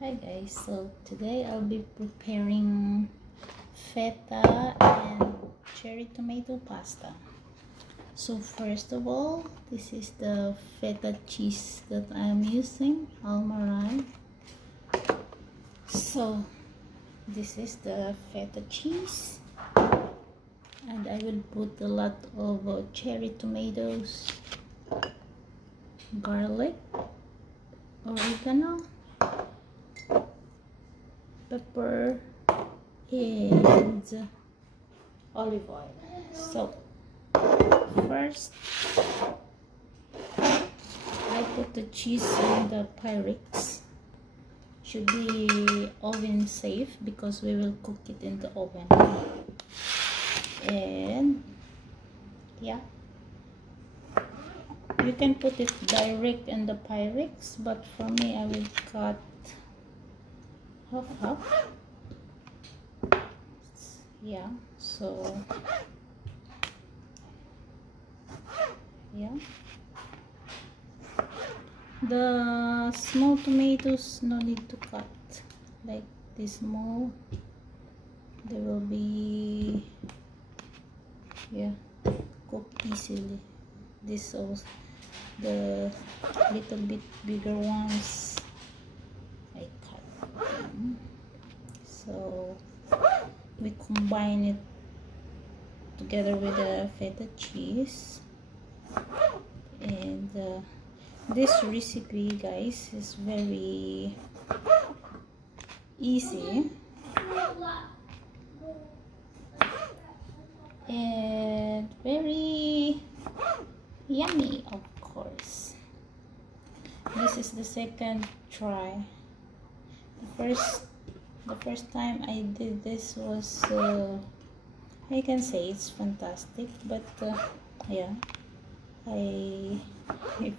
Hi guys, so today I'll be preparing feta and cherry tomato pasta. So first of all, this is the feta cheese that I'm using, Almarai. So this is the feta cheese, and I will put a lot of cherry tomatoes, garlic, oregano, pepper, and olive oil. So first I put the cheese in the Pyrex. Should be oven safe because we will cook it in the oven. And yeah, you can put it direct in the Pyrex, but for me I will cut half. Yeah, so yeah, the small tomatoes no need to cut, like this small, they will be cooked easily. This also, the little bit bigger ones I cut them. So we combine it together with the feta cheese, and this recipe, guys, is very easy and very yummy, of course. This is the second try. The first time I did this was I can say it's fantastic, but yeah, I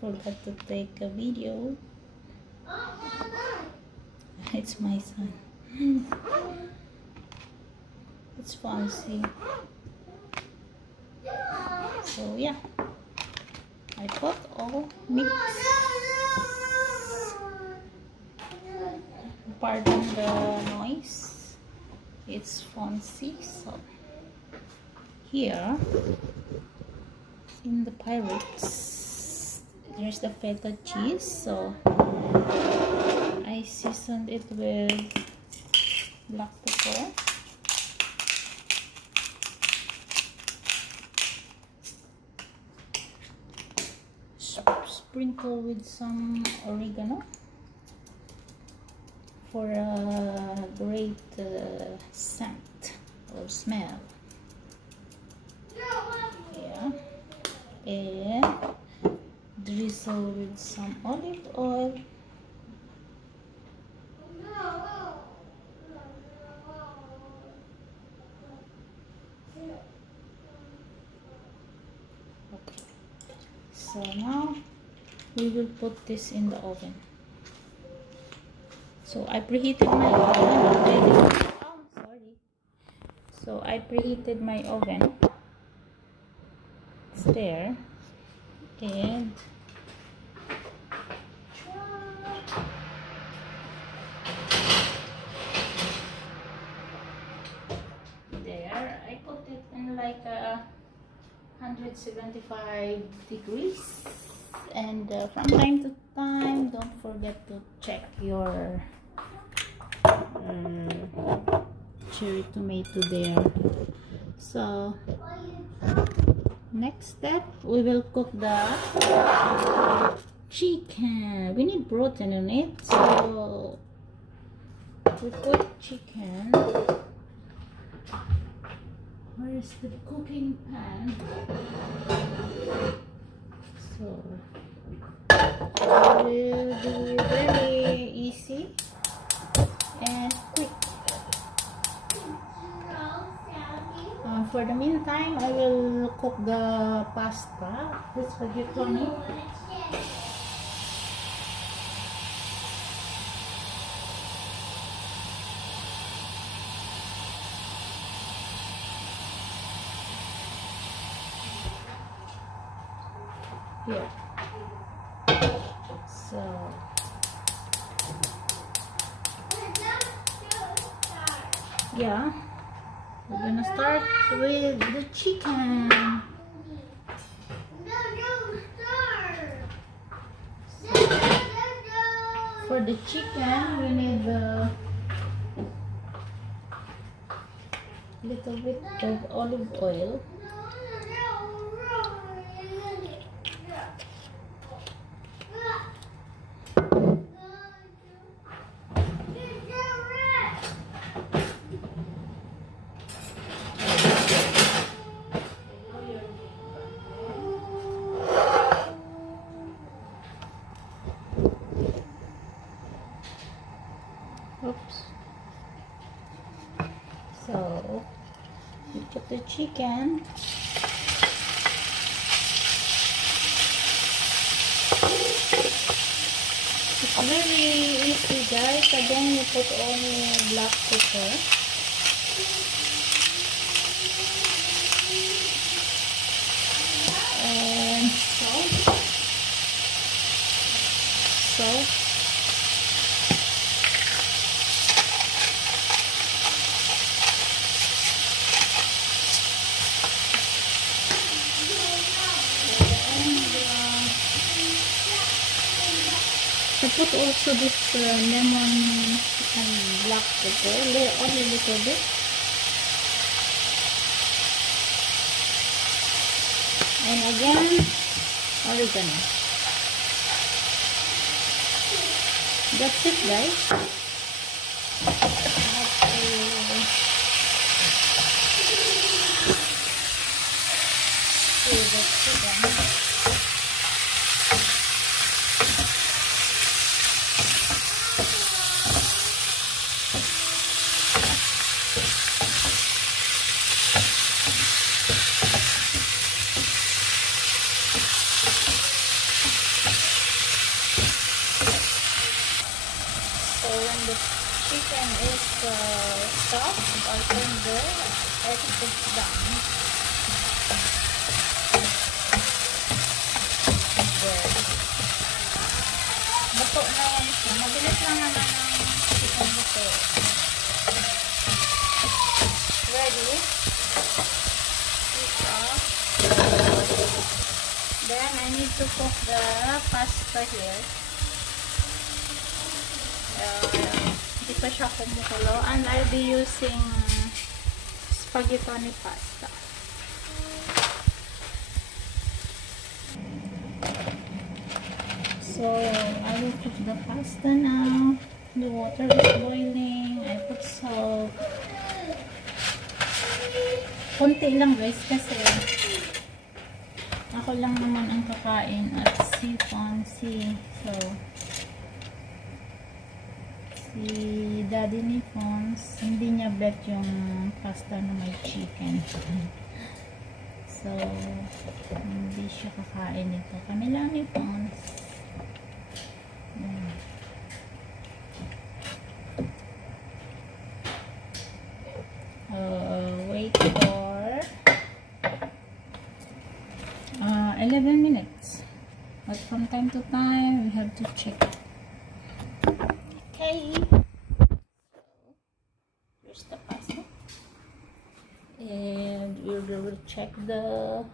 forgot to take a video. It's my son. It's fun, see. So yeah, I put all mix. Pardon the noise, it's fancy. So here in the Pyrex, there's the feta cheese. So I seasoned it with black pepper, sprinkle with some oregano for a great scent or smell. Yeah, and drizzle with some olive oil. Okay, so now we will put this in the oven. So I preheated my oven already. Oh, sorry. So I preheated my oven. It's there. And there, I put it in like 175 degrees. And from time to time, don't forget to check your cherry tomato there. So next step, we will cook the chicken. We need protein in it, so we put chicken. Where is the cooking pan? So we will do very easy and quick. For the meantime, I will cook the pasta, the spaghetti. Here. So Yeah, we're gonna start with the chicken. For the chicken, we need a little bit of olive oil. Oops. So we put the chicken. It's very easy, guys. Again, you put only black pepper. And salt. I put also this lemon and black pepper, only a little bit. And again, oregano. That's it, guys. When the chicken is soft or tender, it's done. Good. Luto na yan siya. Mabilis lang naman ang chicken luto. Ready? Switch off. Then I need to cook the pasta here. Hindi pa siya kumukulo, and I'll be using spaghetti pasta. So I will cook the pasta now. The water is boiling. I put salt. Konti lang, guys, kasi ako lang naman ang kakain at si Fonzie. So si Daddy ni Fonz, hindi niya bet yung pasta na may chicken. So, hindi siya kakain nito. Kami lang ni Fonz. Wait for 11 minutes. But from time to time, we have to check. Okay, here's the pasta, and we will check the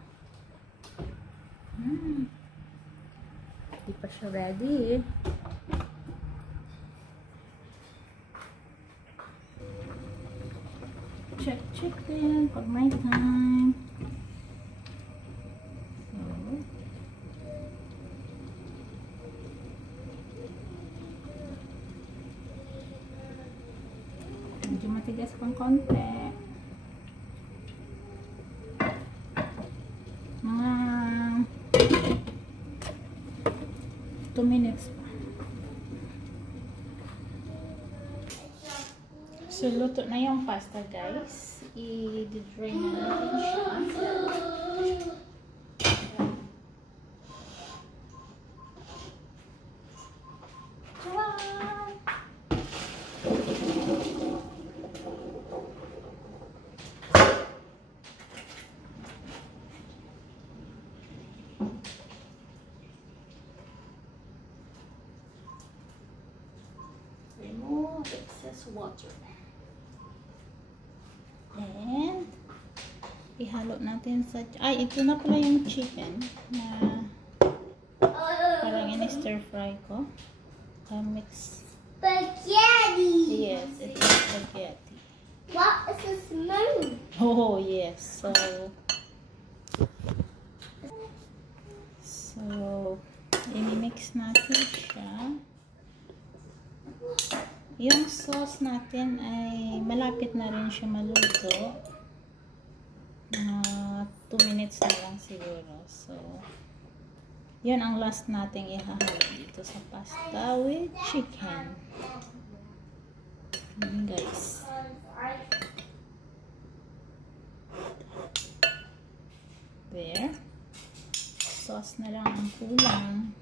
di pa siya ready. Check din pag may time. Medyo matigas pang konti. Mga 2 minutes pa. So, luto na yung pasta, guys. I-drain na natin siya. Remove excess water. ihalo natin sa... Ay, ito na pala yung chicken na parang in-stir fry ko. Mix. Spaghetti! Yes, it's spaghetti. What is the smell? Oh, yes. So, i-mix natin siya. Yung sauce natin ay malapit na rin siya maluto. 2 minutes na lang siguro. So, yun ang last nating ihahalo dito sa pasta with chicken. Guys. There. Sauce na lang ang kulang.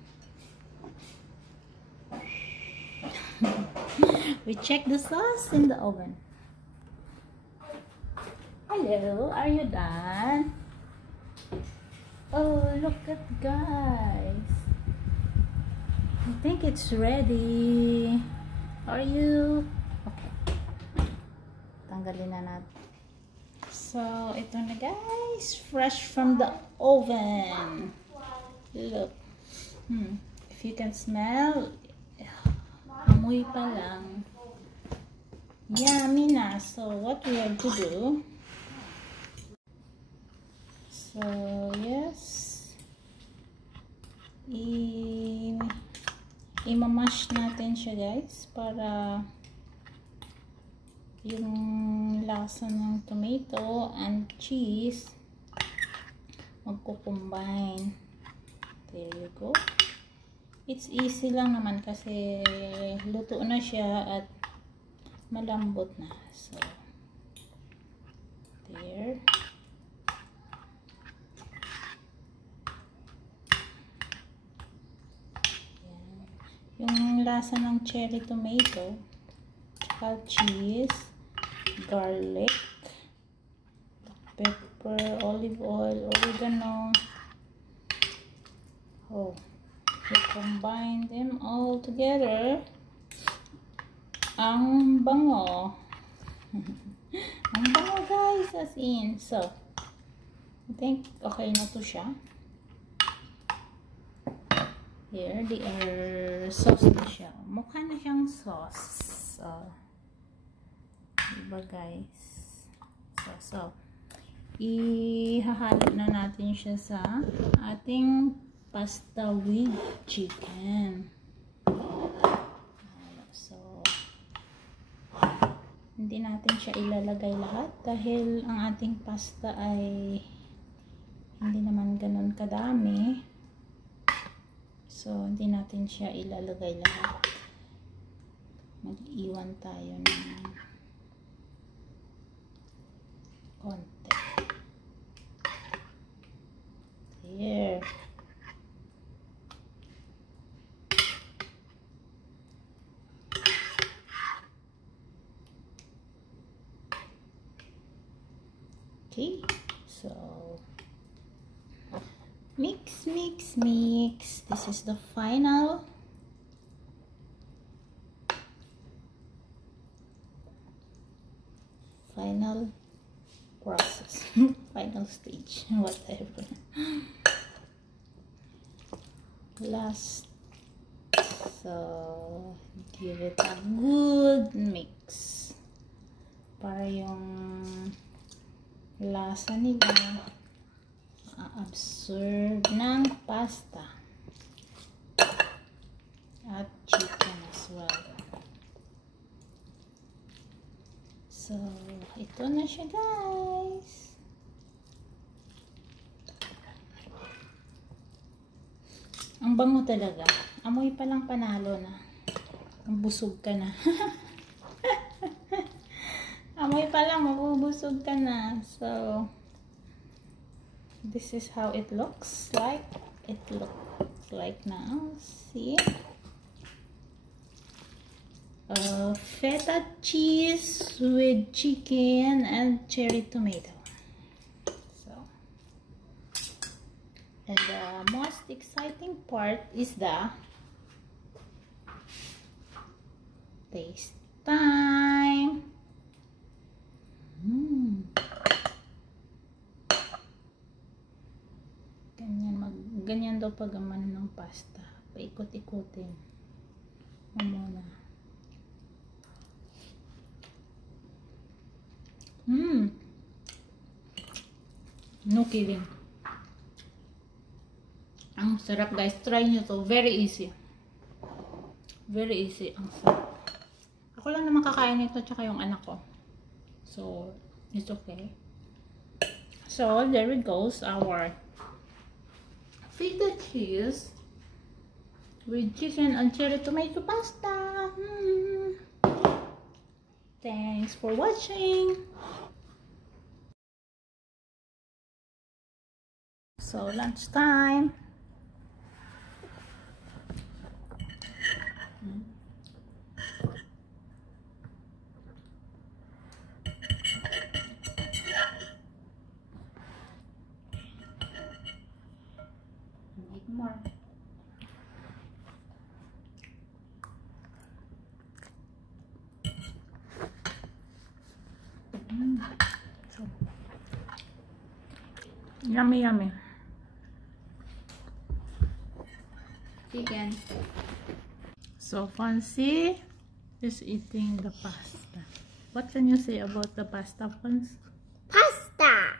We check the sauce in the oven. Hello, are you done? Oh, look at guys. I think it's ready. Are you? Okay. Tanggalin na natin. So, ito na guys. Fresh from the oven. Look. If you can smell, amoy pa lang. Yummy na. So, what we have to do, so, yes, i-mash natin siya guys para yung lasa ng tomato and cheese magko-combine. There you go. It's easy lang naman kasi luto na siya at malambot na. So, there. Yung lasa ng cherry tomato, tsaka cheese, garlic, pepper, olive oil, oregano. Oh, you combine them all together. Ang bango. Ang bango guys, as in. So, I think okay na to siya. Here, sauce na siya. Mukha na siyang sauce. So, diba guys? So, ihahalo na natin siya sa ating pasta with chicken. So, hindi natin siya ilalagay lahat dahil ang ating pasta ay hindi naman ganun kadami. So, hindi natin siya ilalagay lahat. Mag-iwan tayo ng konti. There. Okay. So, mix, mix, mix. This is the final process. Final stage, whatever. Last. So, give it a good mix para yung lasa nila absorb ng pasta at chicken as well. So, ito na siya guys. Ang bango talaga. Amoy pa lang panalo na. Ang busog ka na. Amoy pa lang, mabubusog ka na. So, this is how it looks like. It looks like now. See? Feta cheese with chicken and cherry tomato. So, and the most exciting part is the taste time. daw paggamano ng pasta. Paikot-ikutin. Muna. No kidding. Ang sarap guys. Try nyo to. Very easy. Very easy. Ang sarap. Ako lang naman kakain nito tsaka yung anak ko. So, it's okay. So, there we goes our feta cheese with chicken and cherry tomato pasta. Thanks for watching. So, lunchtime. Eat more. So, yummy, yummy. Chicken. So Fancy is eating the pasta. What can you say about the pasta, Fancy? Pasta.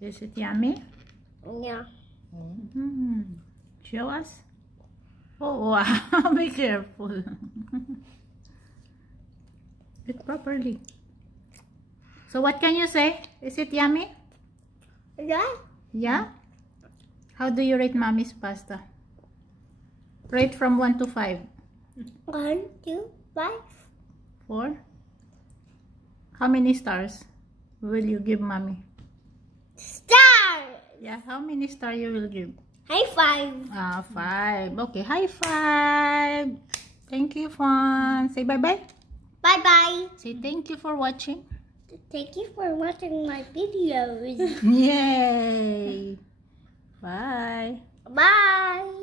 Is it yummy? Yeah. Show us. Oh wow! Be careful. Eat properly. So what can you say? Is it yummy? Yeah. Yeah? How do you rate Mommy's pasta? Rate from 1 to 5. 1, 2, 5. 4? How many stars will you give Mommy? Star. Yeah, how many stars you will give? High five. 5. Okay, high five. Thank you, Fawn. Say bye-bye. Bye-bye. Say thank you for watching. Thank you for watching my videos. Yay! Bye. Bye.